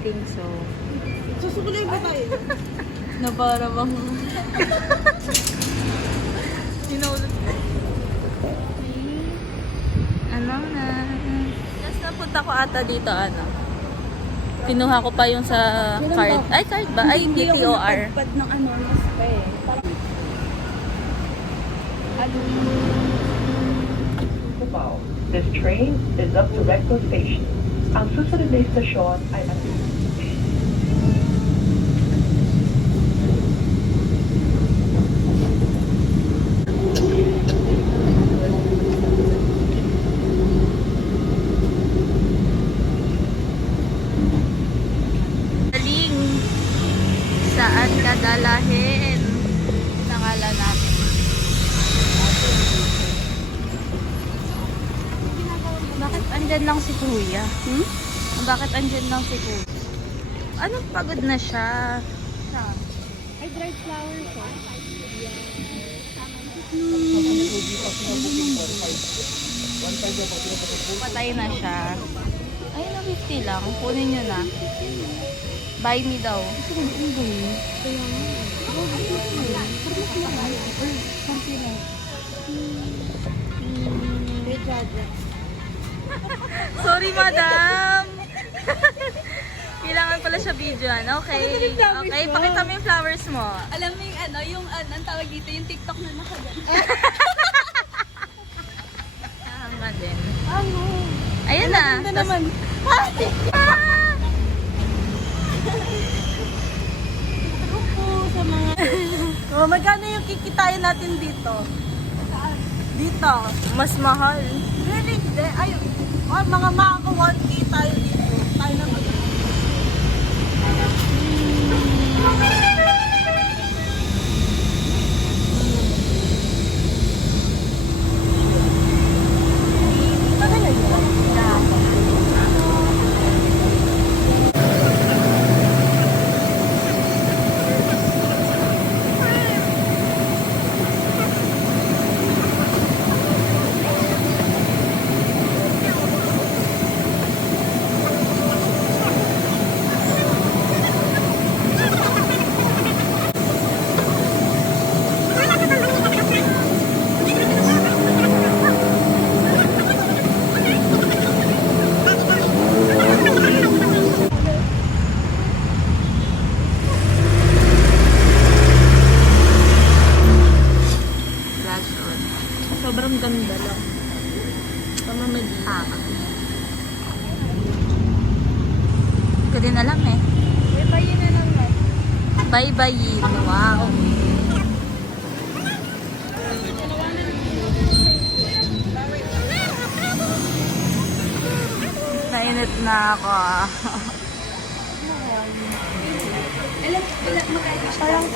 think so. Susukulay ba tayo? Na para bang... Sinulot. Ano na? Just napunta ko ata dito, ano. Kinuha ko pa yung sa card. Ay, card ba? Ay, hindi TOR. Pad ng ano, mas pa eh. Cubao. This train is up to Recto Station. Ang susunod na istasyon ay ang Daling. Saan ka dalahin? Nangalan natin. Bakit andyan lang si Kuya? Bakit andyan lang si Kuya? Anong pagod na siya? Ay, dried flower ko. Patay na siya. Ay, na 50 lang. Kunin nyo na. Buy me daw. Sorry, madam. Kailangan pala siya videoan. Okay. Okay, pakita mo yung flowers mo. Alam mo yung ano, ang tawag dito, yung TikTok na nakagat. Tama din. Ano? Ayan na. Ganda Tas- naman. Opo, sa mga... Oh, magkano yung kikitain natin dito? Dito. Mas mahal. Really? Ay, mga 1K tayo dito. Tayo na mag- Flash on. Sobrang ganda lang. Pamamagtaka. Hindi ko din alam eh. Ibayin na lang natin. Bye-bye. Wow. Nainit na ako. Ilan magkaiba? Parang